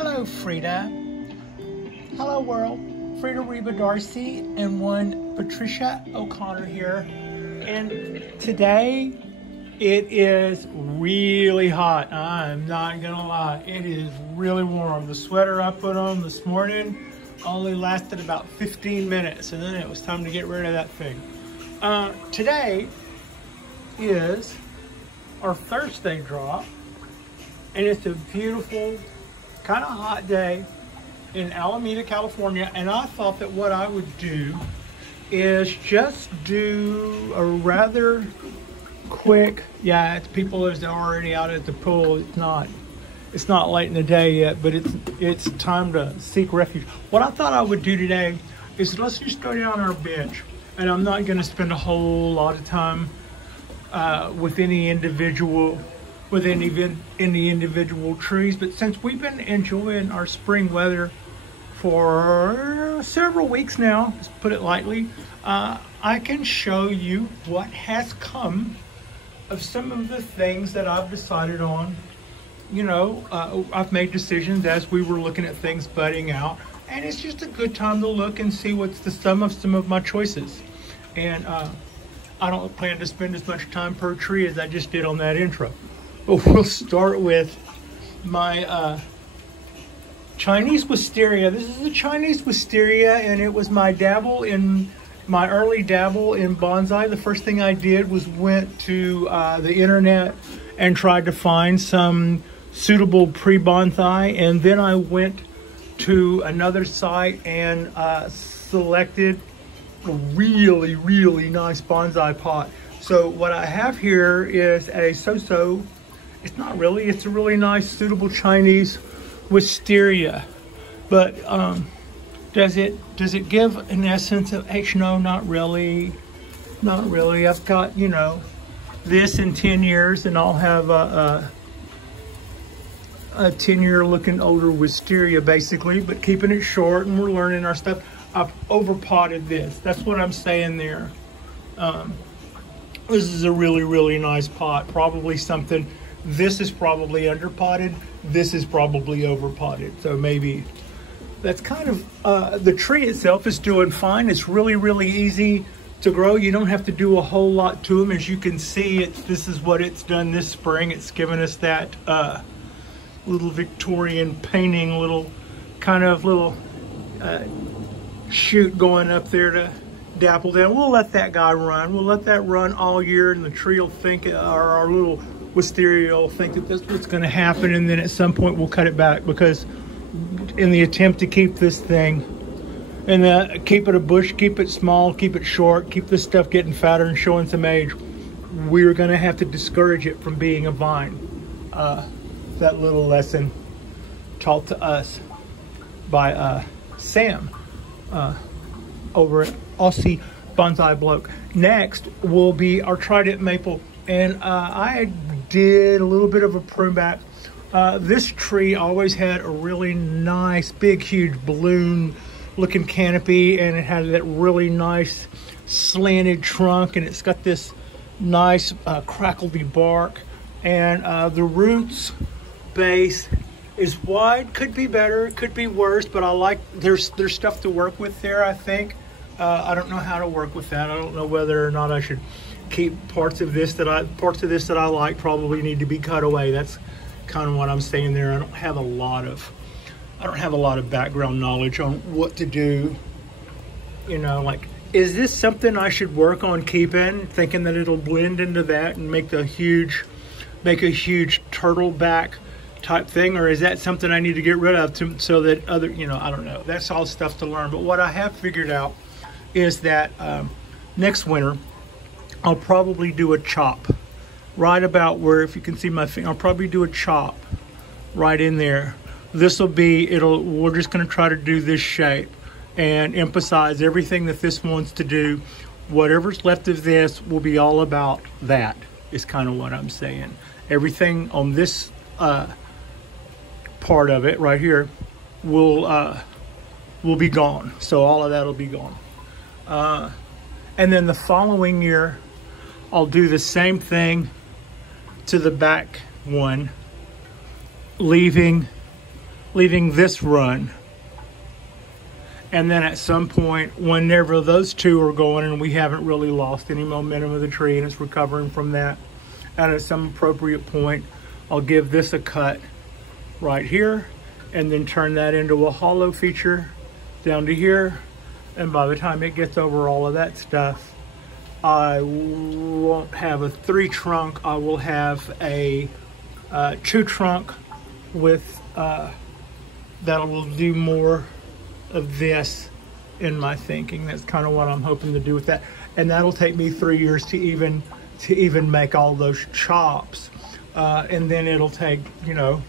Hello, Frida. Hello, world. Frida Reba Darcy and one Patricia O'Connor here. And today it is really hot. I'm not gonna lie. It is really warm. The sweater I put on this morning only lasted about 15 minutes and then it was time to get rid of that thing. Today is our Thursday drop and it's a beautiful, kind of hot day in Alameda, California, and I thought that what I would do is just do a rather quick, yeah, it's people that are already out at the pool. It's not late in the day yet, but it's time to seek refuge. What I thought I would do today is let's just go down our bench, and I'm not going to spend a whole lot of time with any individual trees, but since we've been enjoying our spring weather for several weeks now, let's put it lightly, I can show you what has come of some of the things that I've decided on. You know, I've made decisions as we were looking at things budding out, and it's just a good time to look and see what's the sum of some of my choices. And I don't plan to spend as much time per tree as I just did on that intro. But we'll start with my Chinese Wisteria. This is a Chinese Wisteria, and it was my early dabble in bonsai. The first thing I did was went to the internet and tried to find some suitable pre-bonsai, and then I went to another site and selected a really, really nice bonsai pot. So what I have here is a so-so. It's not really, it's a really nice, suitable Chinese Wisteria. But does it give an essence of H? No, not really. Not really. I've got, you know, this in 10 years and I'll have a 10-year looking older Wisteria basically, but keeping it short, and we're learning our stuff. I've overpotted this. That's what I'm saying there. This is a really, really nice pot. Probably something. This is probably underpotted. This is probably overpotted. So maybe that's kind of, the tree itself is doing fine. It's really, really easy to grow. You don't have to do a whole lot to them. As you can see, this is what it's done this spring. It's given us that little Victorian painting, little shoot going up there to dapple down. We'll let that guy run. We'll let that run all year, and the tree will think, or our little Wisteria will think that that's what's going to happen, and then at some point we'll cut it back, because in the attempt to keep this thing and keep it a bush, keep it small, keep it short, keep this stuff getting fatter and showing some age, we're going to have to discourage it from being a vine. That little lesson taught to us by Sam over at Aussie Bonsai Bloke. Next will be our Trident Maple, and I did a little bit of a prune back. This tree always had a really nice, big, huge balloon looking canopy, and it had that really nice slanted trunk, and it's got this nice crackledy bark, and the roots base is wide. Could be better, could be worse, but I like, there's stuff to work with there, I think. I don't know how to work with that. I don't know whether or not I should keep parts of this that I like probably need to be cut away. That's kind of what I'm saying there. I don't have a lot of background knowledge on what to do. You know, like, is this something I should work on keeping, thinking that it'll blend into that and make a huge turtleback type thing, or is that something I need to get rid of so that other, you know, I don't know. That's all stuff to learn. But what I have figured out is that next winter I'll probably do a chop right about where, if you can see my finger, I'll probably do a chop right in there. This will be, we're just going to try to do this shape and emphasize everything that this wants to do. Whatever's left of this will be all about that, is kind of what I'm saying. Everything on this part of it right here will be gone. So all of that will be gone. And then the following year, I'll do the same thing to the back one, leaving leaving this run. And then at some point, whenever those two are going and we haven't really lost any momentum of the tree and it's recovering from that, and at some appropriate point, I'll give this a cut right here and then turn that into a hollow feature down to here. And by the time it gets over all of that stuff, I won't have a 3 trunk. I will have a 2 trunk with, that will do more of this in my thinking. That's kind of what I'm hoping to do with that. And that'll take me 3 years to even make all those chops. And then it'll take, you know,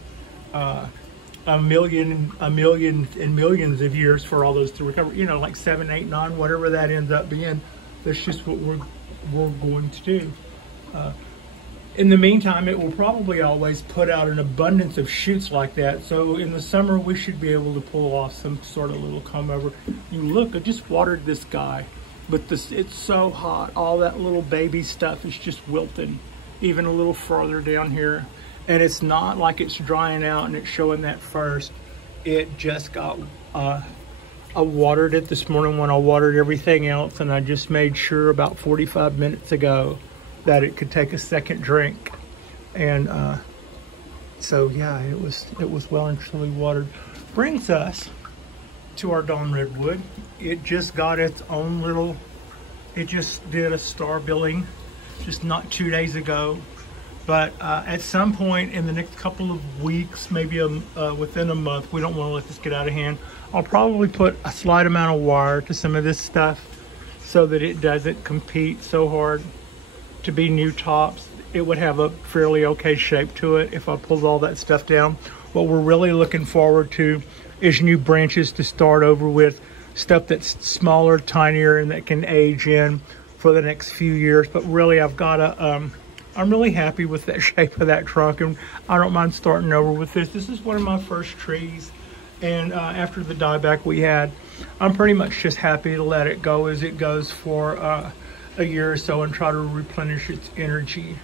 a million and millions of years for all those to recover, you know, like 7, 8, 9, whatever that ends up being. That's just what we're going to do. In the meantime, it will probably always put out an abundance of shoots like that. So in the summer, we should be able to pull off some sort of little come over. You look, I just watered this guy, but it's so hot. All that little baby stuff is just wilting, even a little farther down here. And it's not like it's drying out and it's showing that first. It just got, I watered it this morning when I watered everything else, and I just made sure about 45 minutes ago that it could take a second drink. And so yeah, it was well and truly watered. Brings us to our Dawn Redwood. It just got its own little, it just did a star billing just not 2 days ago. But at some point in the next couple of weeks, maybe within a month, we don't want to let this get out of hand, I'll probably put a slight amount of wire to some of this stuff so that it doesn't compete so hard to be new tops. It would have a fairly okay shape to it if I pulled all that stuff down. What we're really looking forward to is new branches to start over with, stuff that's smaller, tinier, and that can age in for the next few years. But really, I've got a, I'm really happy with that shape of that trunk, and I don't mind starting over with this. This is one of my first trees, and after the dieback we had, I'm pretty much just happy to let it go as it goes for a year or so and try to replenish its energy.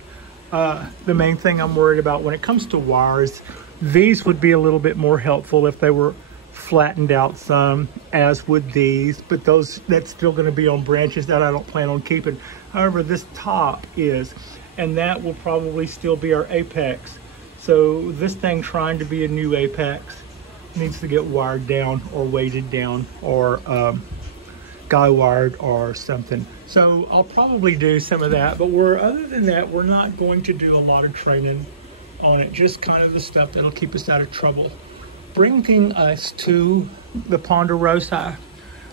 The main thing I'm worried about when it comes to wires, these would be a little bit more helpful if they were flattened out some, as would these, but that's still going to be on branches that I don't plan on keeping. However, this top is, and that will probably still be our apex. So this thing trying to be a new apex needs to get wired down or weighted down or guy wired or something. So I'll probably do some of that, but other than that, we're not going to do a lot of training on it, just kind of the stuff that'll keep us out of trouble. Bringing us to the Ponderosa.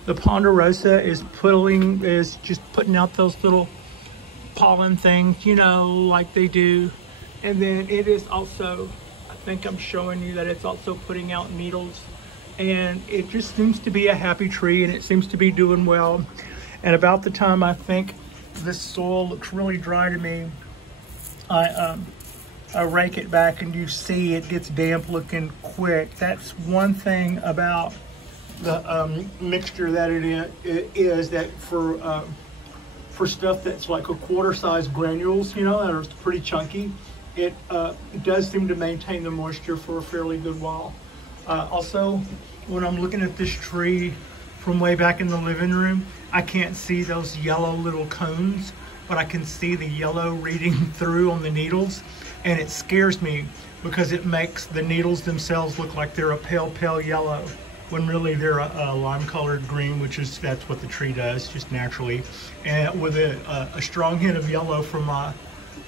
The Ponderosa is just putting out those little pollen things, you know, like they do. And then it is also, I think I'm showing you that it's also putting out needles. And it just seems to be a happy tree, and it seems to be doing well. And about the time I think this soil looks really dry to me, I rake it back and you see it gets damp looking quick. That's one thing about the mixture that it is that for stuff that's like a quarter-size granules, you know, that are pretty chunky, it does seem to maintain the moisture for a fairly good while. Also, when I'm looking at this tree from way back in the living room, I can't see those yellow little cones, but I can see the yellow reading through on the needles, and it scares me because it makes the needles themselves look like they're a pale yellow, when really they're a lime-colored green, that's what the tree does, just naturally, and with a strong hint of yellow from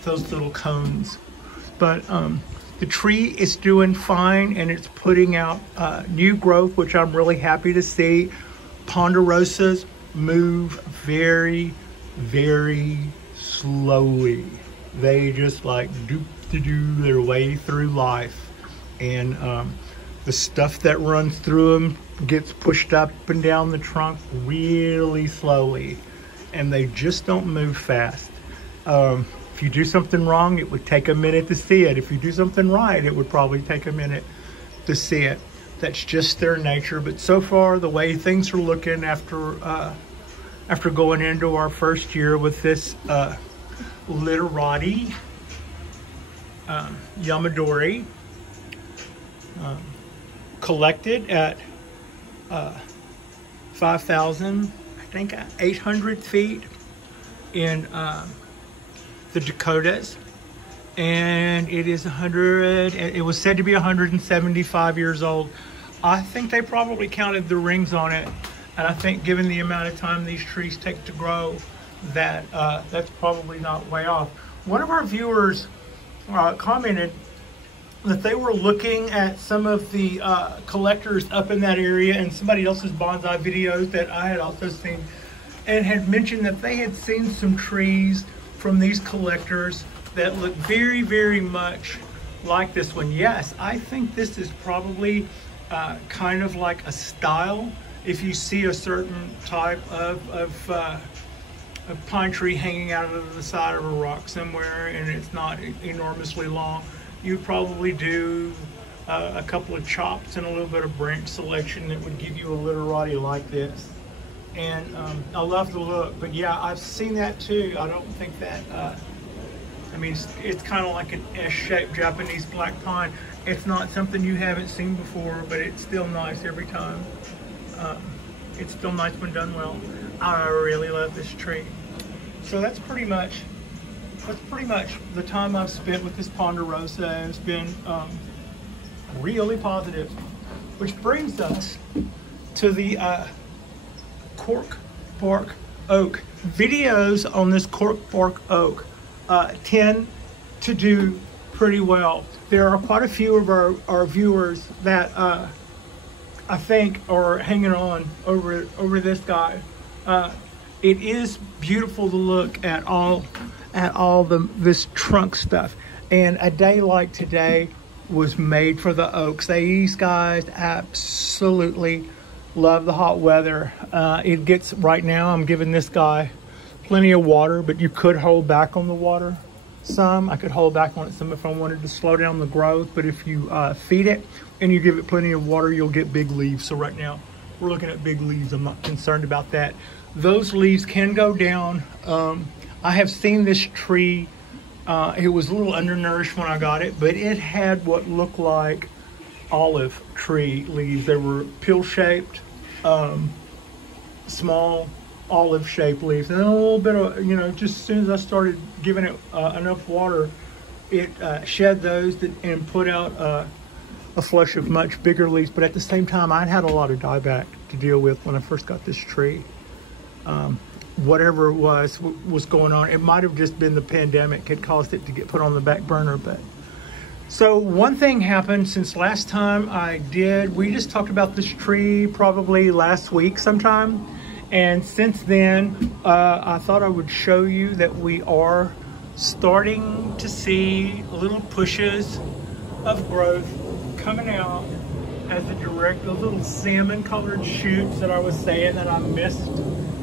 those little cones. But the tree is doing fine, and it's putting out new growth, which I'm really happy to see. Ponderosas move very, very slowly. They just like do their way through life, and the stuff that runs through them gets pushed up and down the trunk really slowly, and they just don't move fast. If you do something wrong, it would take a minute to see it. If you do something right, it would probably take a minute to see it. That's just their nature. But so far, the way things are looking after going into our first year with this Yamadori, collected at 5,000, I think 800 feet in the Dakotas, and it is 100. It was said to be 175 years old. I think they probably counted the rings on it, and I think given the amount of time these trees take to grow, that that's probably not way off. One of our viewers commented that they were looking at some of the collectors up in that area and somebody else's bonsai videos that I had also seen, and had mentioned that they had seen some trees from these collectors that look very, very much like this one. Yes, I think this is probably kind of like a style. If you see a certain type of pine tree hanging out of the side of a rock somewhere and it's not enormously long, you probably do a couple of chops and a little bit of branch selection that would give you a literati like this. And I love the look, but yeah, I've seen that too. I don't think that, I mean, it's kind of like an S-shaped Japanese black pine. It's not something you haven't seen before, but it's still nice every time. It's still nice when done well. I really love this tree. So that's pretty much the time I've spent with this Ponderosa. It's been really positive, which brings us to the Cork Bark Oak. Videos on this Cork Fork Oak tend to do pretty well. There are quite a few of our viewers that I think are hanging on over this guy. It is beautiful to look at all this trunk stuff, and a day like today was made for the oaks. These guys absolutely love the hot weather. It gets, right now I'm giving this guy plenty of water, but you could hold back on the water some. I could hold back on it some if I wanted to slow down the growth, but if you feed it and you give it plenty of water, you'll get big leaves. So right now we're looking at big leaves. I'm not concerned about that. Those leaves can go down. I have seen this tree, it was a little undernourished when I got it, but it had what looked like olive tree leaves. They were pill-shaped, small olive-shaped leaves, and a little bit of, you know, just as soon as I started giving it enough water, it shed those and put out a flush of much bigger leaves. But at the same time, I'd had a lot of dieback to deal with when I first got this tree. Whatever it was going on, it might have just been the pandemic had caused it to get put on the back burner. But so one thing happened since last time we just talked about this tree probably last week sometime. And since then, I thought I would show you that we are starting to see little pushes of growth coming out as a direct, those little salmon colored shoots that I was saying that I missed.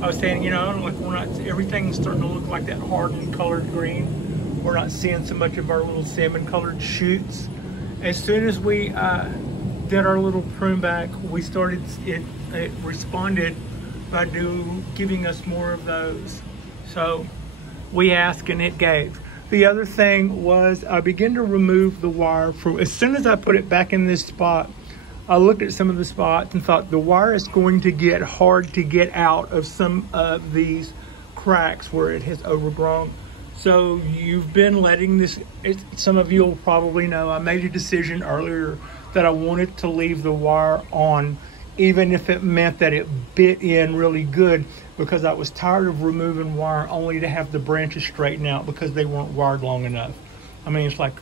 I was saying, you know, like we're not, everything's starting to look like that hardened colored green. We're not seeing so much of our little salmon colored shoots. As soon as we did our little prune back, we started, it responded by giving us more of those. So we asked and it gave. The other thing was I began to remove the wire from, as soon as I put it back in this spot, I looked at some of the spots and thought the wire is going to get hard to get out of some of these cracks where it has overgrown. So you've been letting this, some of you will probably know, I made a decision earlier that I wanted to leave the wire on, even if it meant that it bit in really good, because I was tired of removing wire only to have the branches straighten out because they weren't wired long enough. I mean, it's like,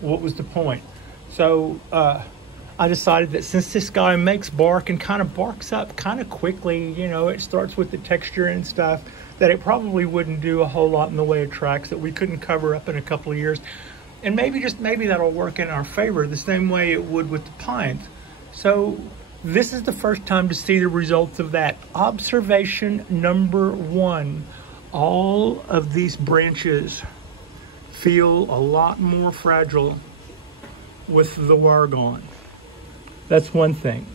what was the point? So I decided that since this guy makes bark and kind of barks up kind of quickly, you know, it starts with the texture and stuff, that it probably wouldn't do a whole lot in the way of tracks that we couldn't cover up in a couple of years. And maybe, just maybe, that'll work in our favor the same way it would with the pines. So this is the first time to see the results of that. Observation number one, all of these branches feel a lot more fragile with the wire gone. That's one thing.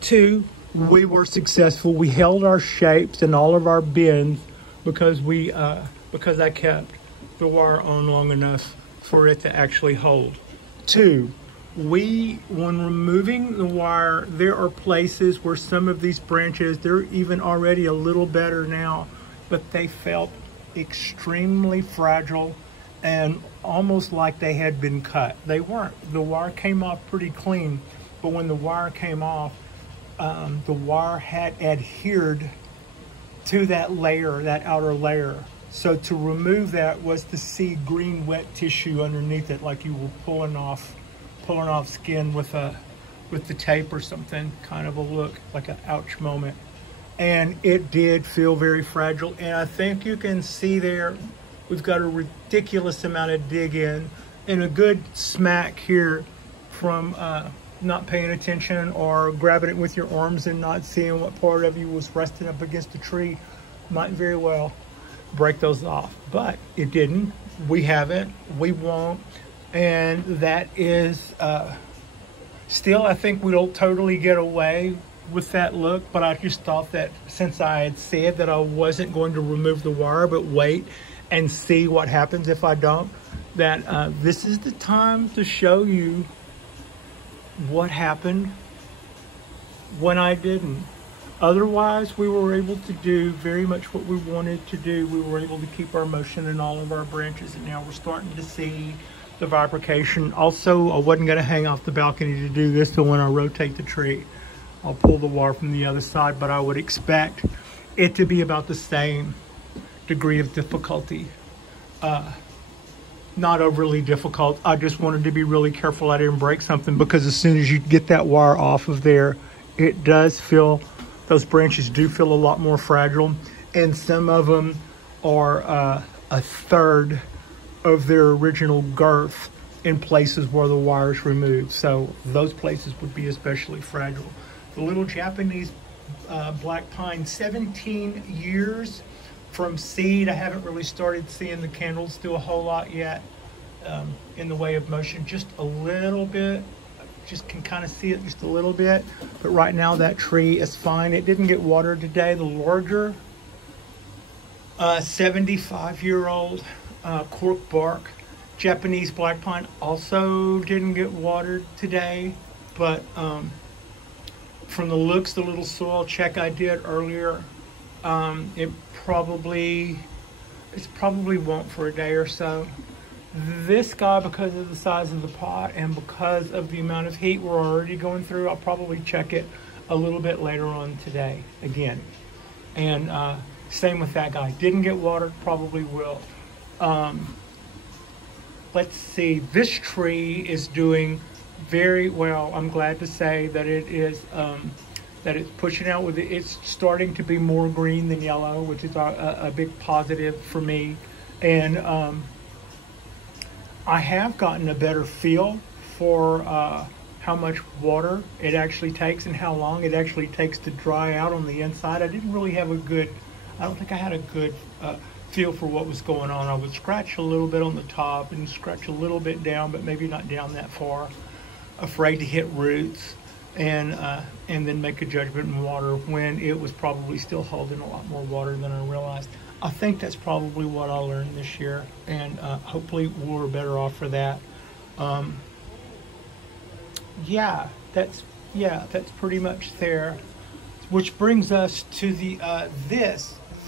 Two, we were successful. We held our shapes and all of our bends because because I kept the wire on long enough for it to actually hold. Two, when removing the wire, there are places where some of these branches, they're even already a little better now, but they felt extremely fragile and almost like they had been cut. They weren't. The wire came off pretty clean, but when the wire came off, the wire had adhered to that layer, that outer layer. So to remove that was to see green wet tissue underneath it, like you were pulling off skin with the tape or something, kind of a look, like an ouch moment. And it did feel very fragile. And I think you can see there, we've got a ridiculous amount of dig in and a good smack here from not paying attention or grabbing it with your arms and not seeing what part of you was resting up against the tree. Might very well break those off, but it didn't. We haven't, we won't. And that is still, I think we don't totally get away with that look, but I just thought that since I had said that I wasn't going to remove the wire, but wait and see what happens if I don't, that this is the time to show you what happened when I didn't. Otherwise, we were able to do very much what we wanted to do. We were able to keep our motion in all of our branches, and now we're starting to see the vibrication. Also, I wasn't going to hang off the balcony to do this, so when I rotate the tree, I'll pull the wire from the other side, but I would expect it to be about the same degree of difficulty. Not overly difficult. I just wanted to be really careful I didn't break something, because as soon as you get that wire off of there, it does feel, those branches do feel a lot more fragile, and some of them are a third of their original girth in places where the wire is removed. So those places would be especially fragile. The little Japanese black pine, 17 years from seed. I haven't really started seeing the candles do a whole lot yet in the way of motion, just a little bit. Just can kind of see it just a little bit, but right now that tree is fine. It didn't get watered today. The larger 75-year-old Cork Bark Japanese black pine also didn't get watered today, but from the looks, the little soil check I did earlier, it probably won't for a day or so. This guy, because of the size of the pot and because of the amount of heat we're already going through, I'll probably check it a little bit later on today again. And same with that guy. Didn't get watered, probably will. Let's see, this tree is doing very well. I'm glad to say that it is, that it's pushing out with it. It's starting to be more green than yellow, which is a big positive for me. And I have gotten a better feel for how much water it actually takes and how long it actually takes to dry out on the inside. I didn't really have a good, I don't think I had a good feel for what was going on. I would scratch a little bit on the top and scratch a little bit down, but maybe not down that far. Afraid to hit roots and then make a judgment in water when it was probably still holding a lot more water than I realized. I think that's probably what I learned this year, and hopefully we're better off for that. Yeah, that's pretty much there. Which brings us to the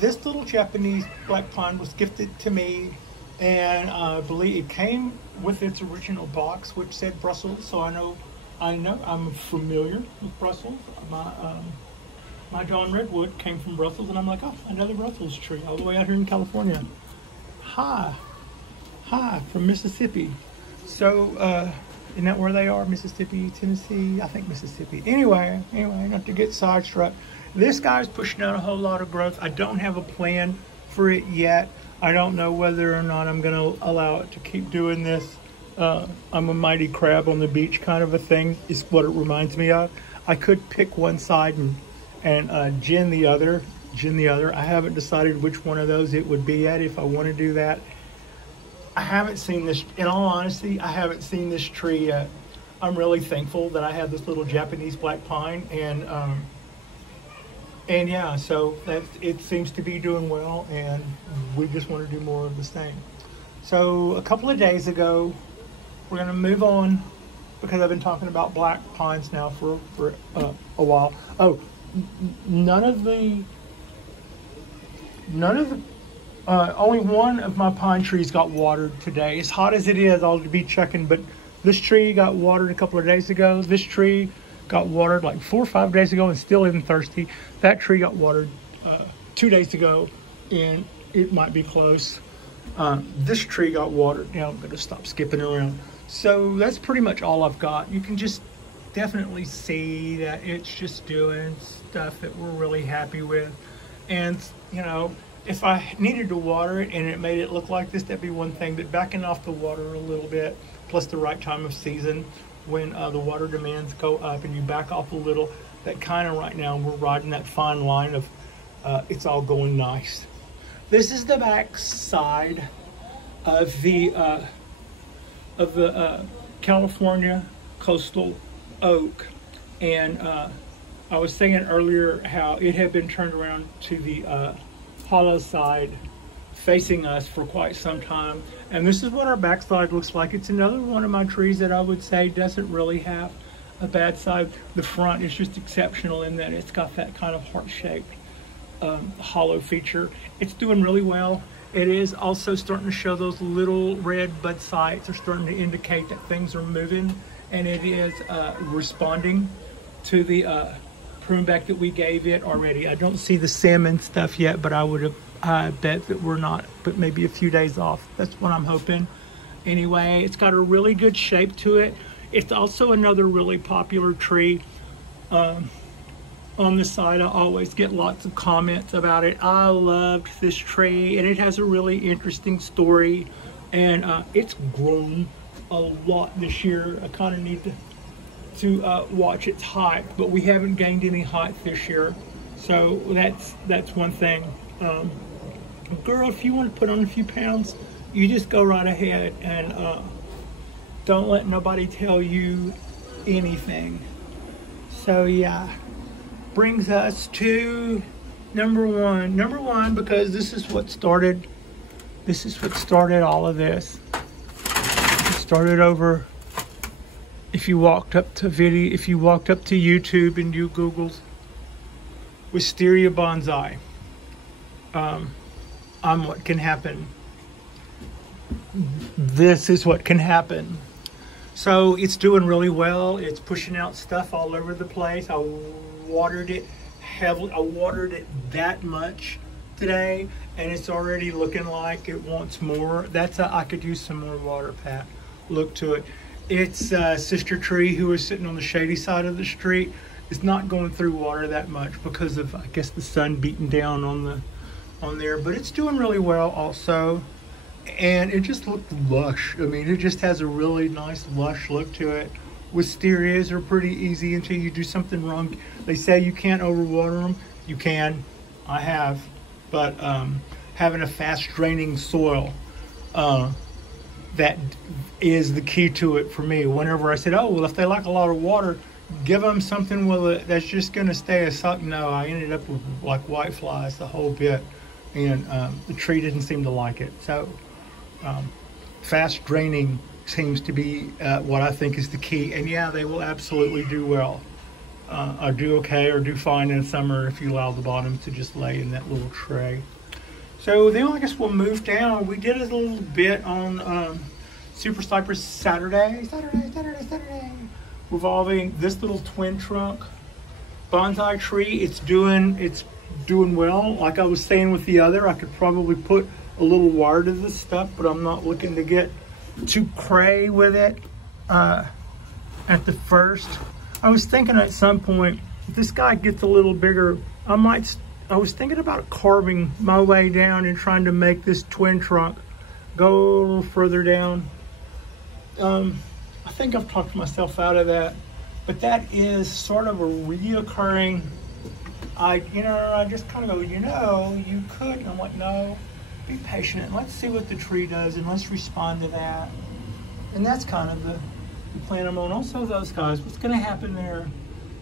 this little Japanese black pine was gifted to me, and I believe it came with its original box, which said Brussels. So I know I'm familiar with Brussels. My John Redwood came from Brussels, and I'm like, oh, another Brussels tree all the way out here in California. Hi, from Mississippi. So, isn't that where they are? Mississippi, Tennessee? I think Mississippi. Anyway, not to get sidetracked. This guy's pushing out a whole lot of growth. I don't have a plan for it yet. I don't know whether or not I'm going to allow it to keep doing this. I'm a mighty crab on the beach kind of a thing is what it reminds me of. I could pick one side and gin the other. I haven't decided which one of those it would be at if I want to do that. I haven't seen this, in all honesty, I haven't seen this tree yet. I'm really thankful that I have this little Japanese black pine, and yeah, so it seems to be doing well, and we just want to do more of the same. So a couple of days ago, we're going to move on because I've been talking about black pines now for a while. Oh, none of the only one of my pine trees got watered today. As hot as it is, I'll be checking, but this tree got watered a couple of days ago. This tree got watered like 4 or 5 days ago and still isn't thirsty. That tree got watered 2 days ago and it might be close. This tree got watered. Now I'm going to stop skipping around. So that's pretty much all I've got. You can just definitely see that it's just doing stuff that we're really happy with. And, you know, if I needed to water it and it made it look like this, that'd be one thing. But backing off the water a little bit, plus the right time of season, when the water demands go up and you back off a little, that kind of right now we're riding that fine line of it's all going nice. This is the back side of the California coastal oak, and I was saying earlier how it had been turned around to the hollow side facing us for quite some time, and this is what our backside looks like. It's another one of my trees that I would say doesn't really have a bad side. The front is just exceptional in that it's got that kind of heart-shaped hollow feature. It's doing really well. It is also starting to show those little red bud sites are starting to indicate that things are moving, and it is responding to the prune back that we gave it already. I don't see the salmon stuff yet, but I bet that we're not, but maybe a few days off. That's what I'm hoping. Anyway, it's got a really good shape to it. It's also another really popular tree. On the side, I always get lots of comments about it. I loved this tree, and it has a really interesting story, and it's grown a lot this year. I kind of need to watch its height, but we haven't gained any height this year, so that's one thing. Girl, if you want to put on a few pounds, you just go right ahead, and don't let nobody tell you anything. So yeah, brings us to number one, because this is what started all of this. It started over, if you walked up to YouTube and you Googled Wisteria bonsai, what can happen. This is what can happen. So it's doing really well. It's pushing out stuff all over the place. I watered it heavily. I watered it that much today, and it's already looking like it wants more. I could use some more water, Pat. Look to it. Its sister tree, who is sitting on the shady side of the street, is not going through water that much because of, I guess, the sun beating down on there. But it's doing really well also, and it just looked lush. I mean, it just has a really nice lush look to it. Wisterias are pretty easy until you do something wrong. They say you can't overwater them. You can. I have. But having a fast draining soil, that is the key to it for me. Whenever I said, oh, well, if they like a lot of water, give them something that's just going to stay a salt. No, I ended up with like white flies the whole bit, and the tree didn't seem to like it. So fast draining seems to be what I think is the key. And yeah, they will absolutely do well, or do okay, or do fine in summer if you allow the bottom to just lay in that little tray. So then I guess we'll move down. We did a little bit on Super Cypress Saturday, revolving this little twin trunk bonsai tree. It's doing well. Like I was saying with the other, I could probably put a little wire to this stuff, but I'm not looking to get too cray with it at the first. I was thinking at some point, if this guy gets a little bigger, I was thinking about carving my way down and trying to make this twin trunk go a little further down. I think I've talked myself out of that, but that is sort of a reoccurring, I just kind of go, you could, and I'm like, no, be patient, and let's see what the tree does, and let's respond to that. And that's kind of the plan I'm on. Also, those guys, what's going to happen there?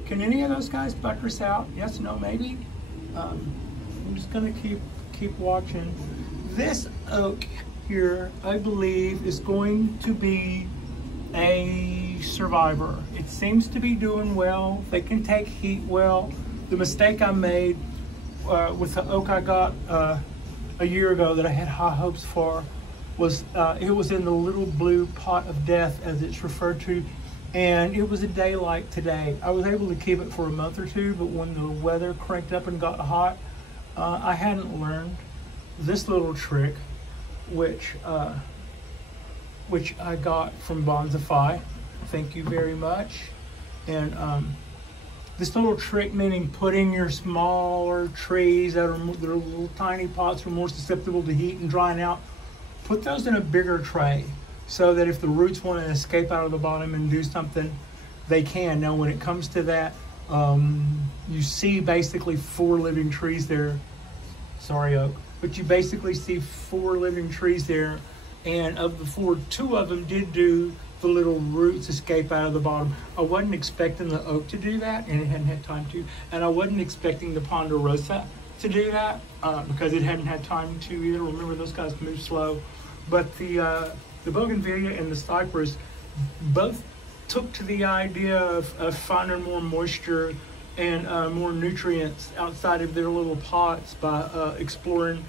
Can any of those guys buttress out? Yes, no, maybe. I'm just going to keep watching. This oak here, I believe, is going to be a tree survivor. It seems to be doing well. They can take heat well. The mistake I made with the oak I got a year ago that I had high hopes for was it was in the little blue pot of death, as it's referred to, and it was a day like today. I was able to keep it for a month or two, but when the weather cranked up and got hot, I hadn't learned this little trick, which I got from Bonsai. Thank you very much. And this little trick, meaning putting your smaller trees that are little tiny pots are more susceptible to heat and drying out, put those in a bigger tray so that if the roots want to escape out of the bottom and do something, they can. Now, when it comes to that, you see basically 4 living trees there. Sorry, oak. But you basically see 4 living trees there, and of the 4, 2 of them did do the little roots escape out of the bottom. I wasn't expecting the oak to do that, and it hadn't had time to, and I wasn't expecting the Ponderosa to do that because it hadn't had time to either. Remember, those guys move slow. But the bougainvillea and the cypress both took to the idea of finding more moisture and more nutrients outside of their little pots by exploring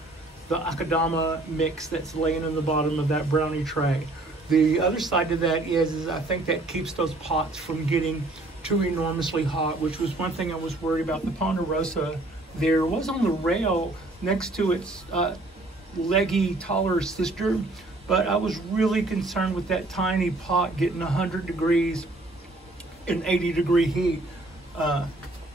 the akadama mix that's laying in the bottom of that brownie tray. The other side to that is I think that keeps those pots from getting too enormously hot, which was one thing I was worried about. The Ponderosa there was on the rail next to its leggy, taller sister, but I was really concerned with that tiny pot getting 100 degrees and 80-degree heat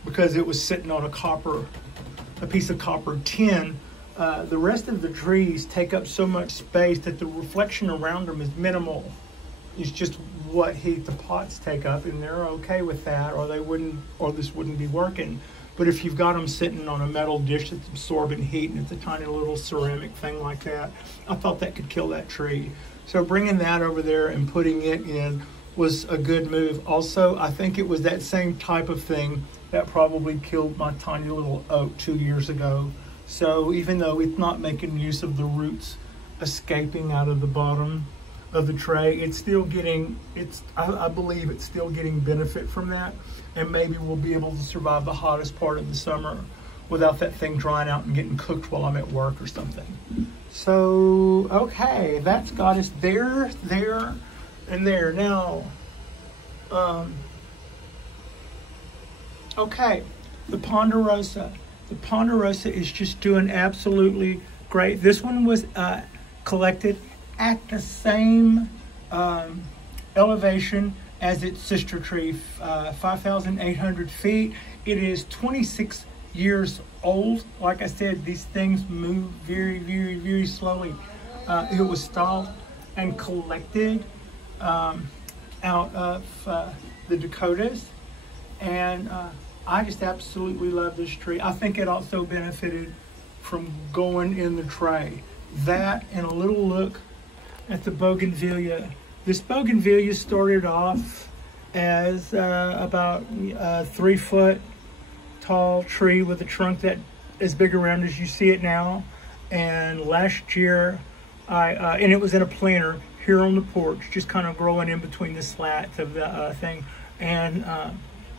because it was sitting on a piece of copper tin. The rest of the trees take up so much space that the reflection around them is minimal. It's just what heat the pots take up, and they're okay with that, or this wouldn't be working. But if you've got them sitting on a metal dish that's absorbing heat, and it's a tiny little ceramic thing like that, I thought that could kill that tree. So bringing that over there and putting it in was a good move. Also, I think it was that same type of thing that probably killed my tiny little oak 2 years ago. So even though it's not making use of the roots escaping out of the bottom of the tray, it's still getting, I believe it's still getting benefit from that, and maybe we'll be able to survive the hottest part of the summer without that thing drying out and getting cooked while I'm at work or something. So, okay, that's got us there, and there. Now, okay, the Ponderosa. The Ponderosa is just doing absolutely great. This one was collected at the same elevation as its sister tree, 5,800 feet. It is 26 years old. Like I said, these things move very, very, very slowly. It was stalled and collected out of the Dakotas, and I just absolutely love this tree. I think it also benefited from going in the tray. That and a little look at the bougainvillea. This bougainvillea started off as about a 3-foot tall tree with a trunk that is big around as you see it now. And last year, and it was in a planter here on the porch, just kind of growing in between the slats of the thing. And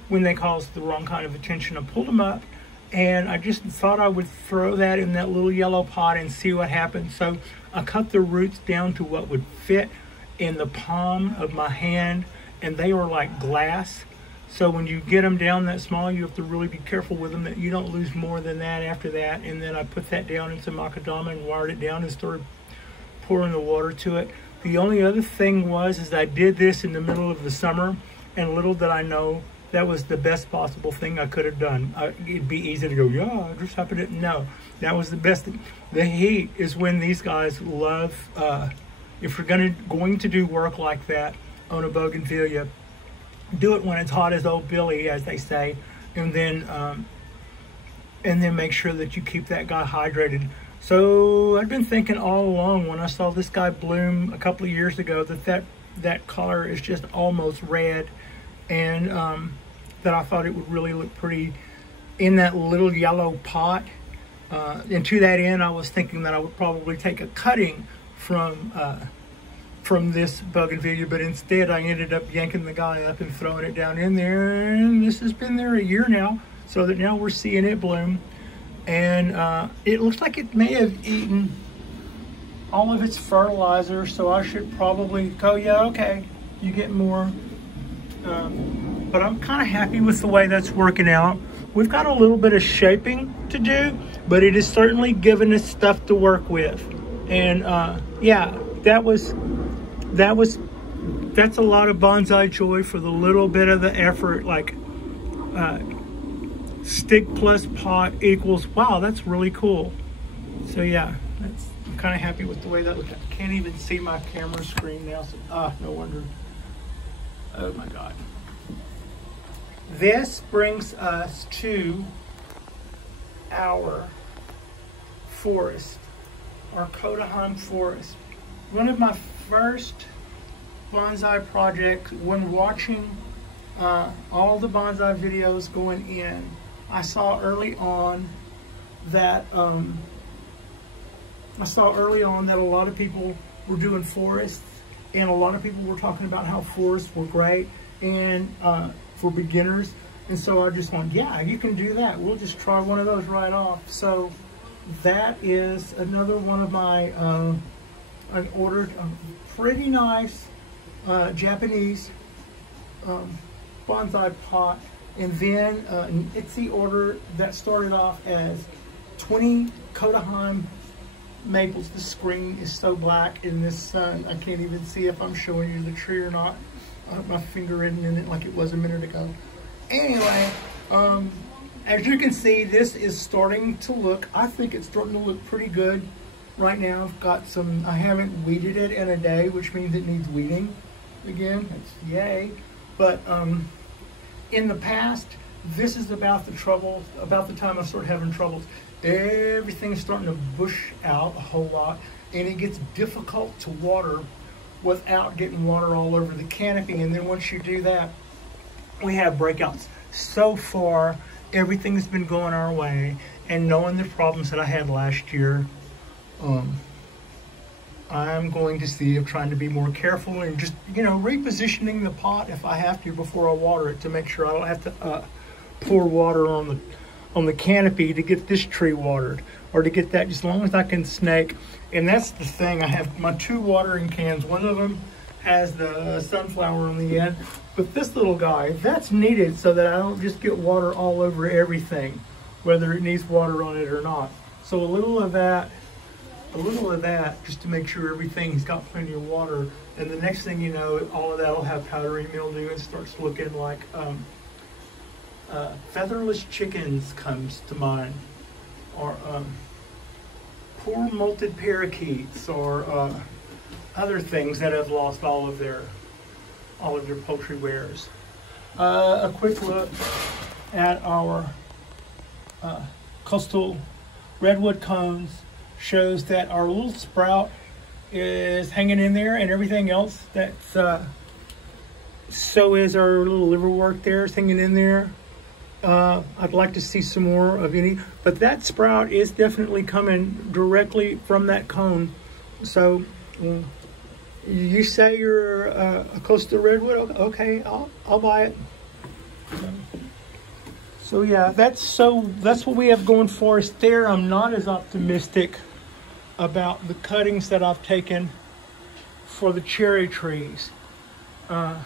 when they caused the wrong kind of attention, I pulled them up, and I just thought I would throw that in that little yellow pot and see what happened. So I cut the roots down to what would fit in the palm of my hand, and they are like glass. So when you get them down that small, you have to really be careful with them that you don't lose more than that after that. And then I put that down into macadamia and wired it down and started pouring the water to it. The only other thing is I did this in the middle of the summer, and little did I know that was the best possible thing I could have done. It'd be easy to go, yeah, I just happened to, no, that was the best thing. The heat is when these guys love, if you're going to do work like that on a bougainvillea, do it when it's hot as old Billy, as they say, and then make sure that you keep that guy hydrated. So I've been thinking all along when I saw this guy bloom a couple of years ago that color is just almost red, and that I thought it would really look pretty in that little yellow pot. And to that end, I was thinking that I would probably take a cutting from from this bougainvillea, but instead I ended up yanking the guy up and throwing it down in there, and this has been there a year now, so that now we're seeing it bloom. And it looks like it may have eaten all of its fertilizer, so I should probably go, yeah, okay, you get more. But I'm kind of happy with the way that's working out. We've got a little bit of shaping to do, but it has certainly given us stuff to work with. And yeah, that's a lot of bonsai joy for the little bit of the effort. Like stick plus pot equals, wow, that's really cool. So yeah, I'm kind of happy with the way that looks. I can't even see my camera screen now, so no wonder. Oh my God. This brings us to our forest, our Kodaheim forest. One of my first bonsai projects, when watching all the bonsai videos going in, I saw early on that a lot of people were doing forests, and a lot of people were talking about how forests were great and for beginners. And so I just went, yeah, you can do that. We'll just try one of those right off. So that is another one of my, I ordered a pretty nice Japanese bonsai pot. And then an Etsy order that started off as 20 Kodaheim maples. The screen is so black in this sun, I can't even see if I'm showing you the tree or not. My finger isn't in it like it was a minute ago. Anyway, as you can see, this is starting to look, I think it's starting to look pretty good right now. I've got some, I haven't weeded it in a day, which means it needs weeding again. That's yay. But in the past, this is about the time I start having troubles. Everything's starting to bush out a whole lot, and it gets difficult to water without getting water all over the canopy. And then once you do that, we have breakouts. So far, everything's been going our way, and knowing the problems that I had last year, I'm going to see of trying to be more careful and just, you know, repositioning the pot if I have to before I water it, to make sure I don't have to pour water on the canopy to get this tree watered, or to get that, just as long as I can snake. And that's the thing, I have my 2 watering cans. One of them has the sunflower on the end, but this little guy, that's needed so that I don't just get water all over everything, whether it needs water on it or not. So a little of that, just to make sure everything's got plenty of water. And the next thing you know, all of that will have powdery mildew and starts looking like featherless chickens comes to mind, or poor molted parakeets, or other things that have lost all of their poultry wares. A quick look at our coastal redwood cones shows that our little sprout is hanging in there, and everything else that's so is our little liverwort there is hanging in there. I'd like to see some more of any, but that sprout is definitely coming directly from that cone. So you say you're a coastal redwood, okay, I'll buy it. So yeah, that's what we have going for us there. I'm not as optimistic about the cuttings that I've taken for the cherry trees. A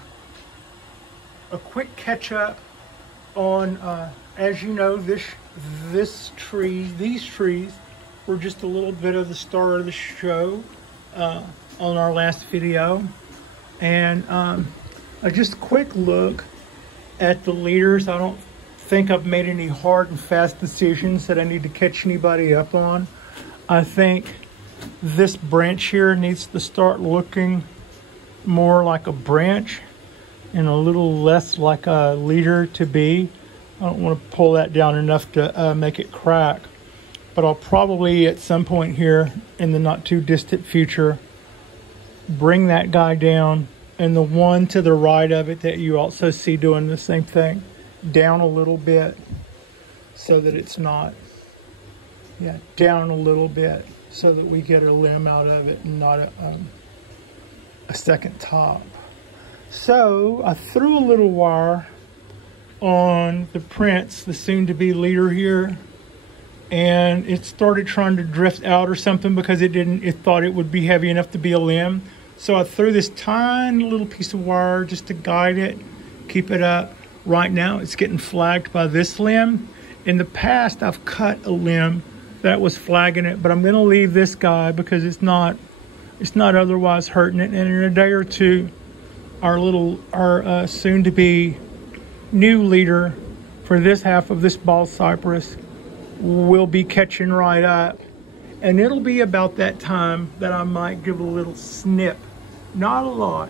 quick catch up on, as you know, these trees were just a little bit of the star of the show on our last video. And a just quick look at the leaders. I don't think I've made any hard and fast decisions that I need to catch anybody up on. I think this branch here needs to start looking more like a branch and a little less like a leader to be. I don't want to pull that down enough to make it crack, but I'll probably at some point here in the not too distant future bring that guy down, and the one to the right of it that you also see doing the same thing, down a little bit so that it's not, yeah, down a little bit so that we get a limb out of it and not a second top. So I threw a little wire on the Prince, the soon-to-be leader here, and it started trying to drift out or something because it thought it would be heavy enough to be a limb. So I threw this tiny little piece of wire just to guide it, keep it up. Right now it's getting flagged by this limb. In the past I've cut a limb that was flagging it, but I'm gonna leave this guy because it's not otherwise hurting it. And in a day or two, our soon-to-be new leader for this half of this ball cypress will be catching right up. And it'll be about that time that I might give a little snip. Not a lot,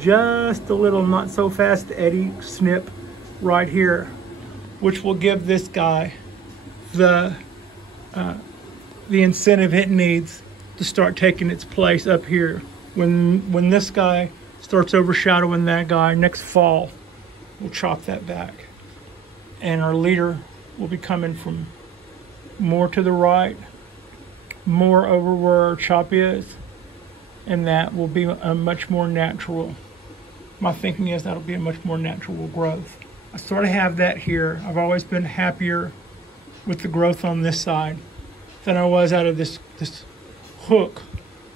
just a little not so fast Eddie snip right here, which will give this guy the incentive it needs to start taking its place up here. When this guy starts overshadowing that guy next fall, we'll chop that back. And our leader will be coming from more to the right, more over where our chop is, and that will be a much more natural. My thinking is that'll be a much more natural growth. I sort of have that here. I've always been happier with the growth on this side than I was out of this hook,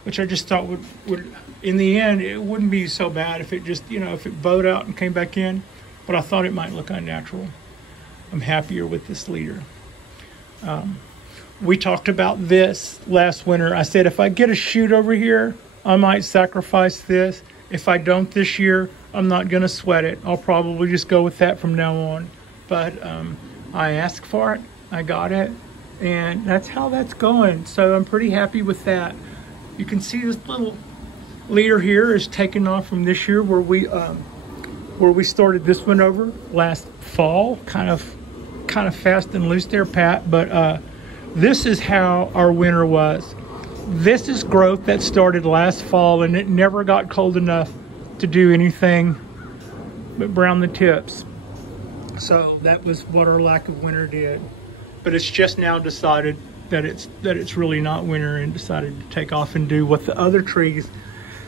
which I just thought would in the end, it wouldn't be so bad if it just, if it bowed out and came back in, but I thought it might look unnatural. I'm happier with this leader. We talked about this last winter. I said, if I get a shoot over here, I might sacrifice this. If I don't this year, I'm not gonna sweat it. I'll probably just go with that from now on. But I asked for it, I got it, and that's how that's going. So I'm pretty happy with that. You can see this little leader here is taking off from this year where we started this one over last fall, kind of fast and loose there, Pat. But this is how our winter was. This is growth that started last fall, and it never got cold enough to do anything but brown the tips. So that was what our lack of winter did. But it's just now decided that it's really not winter, and decided to take off and do what the other trees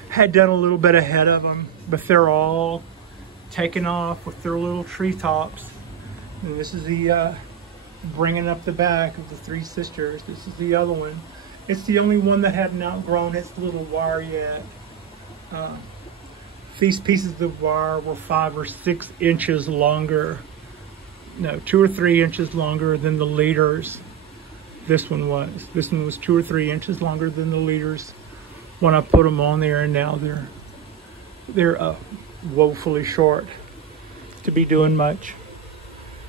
had done a little bit ahead of them. But they're all taking off with their little tree tops. And this is the bringing up the back of the three sisters. This is the other one. It's the only one that hadn't outgrown its little wire yet. These pieces of wire were 5 or 6 inches longer. No, 2 or 3 inches longer than the leaders. This one was. This one was 2 or 3 inches longer than the leaders when I put them on there, and now they're woefully short to be doing much.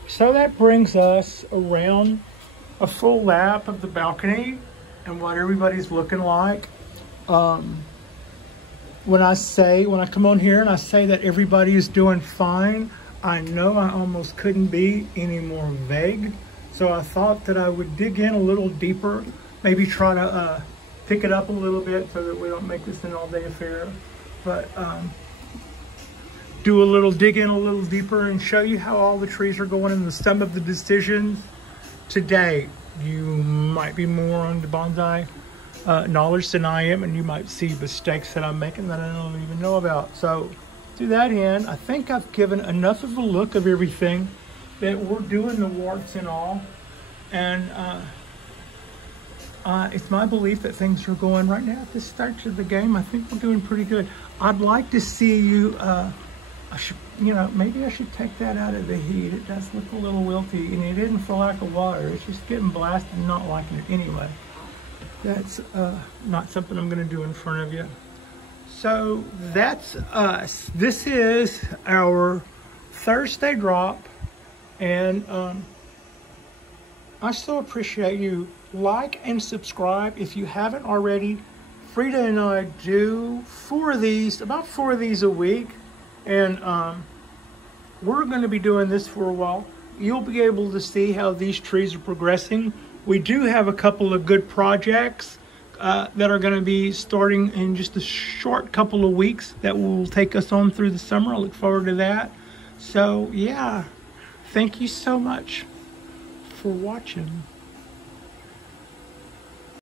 So that brings us around a full lap of the balcony and what everybody's looking like. When I come on here and I say that everybody is doing fine, I know I almost couldn't be any more vague. So I thought that I would dig in a little deeper, maybe try to pick it up a little bit so that we don't make this an all-day affair. But dig in a little deeper and show you how all the trees are going and some of the decisions today. You might be more on the bonsai knowledge than I am, and you might see mistakes that I'm making that I don't even know about. So to that end, I think I've given enough of a look of everything that we're doing the warts and all. And it's my belief that things are going right now at this stage of the game. I think we're doing pretty good. I'd like to see you, maybe I should take that out of the heat. It does look a little wilty, and it isn't for lack of water. It's just getting blasted and not liking it anyway. That's not something I'm going to do in front of you. So that's us. This is our Thursday drop, and I still appreciate you. Like and subscribe if you haven't already. Frida and I do about 4 of these a week, and we're going to be doing this for a while. You'll be able to see how these trees are progressing. We do have a couple of good projects that are going to be starting in just a short couple of weeks that will take us on through the summer. I look forward to that. So yeah, thank you so much for watching.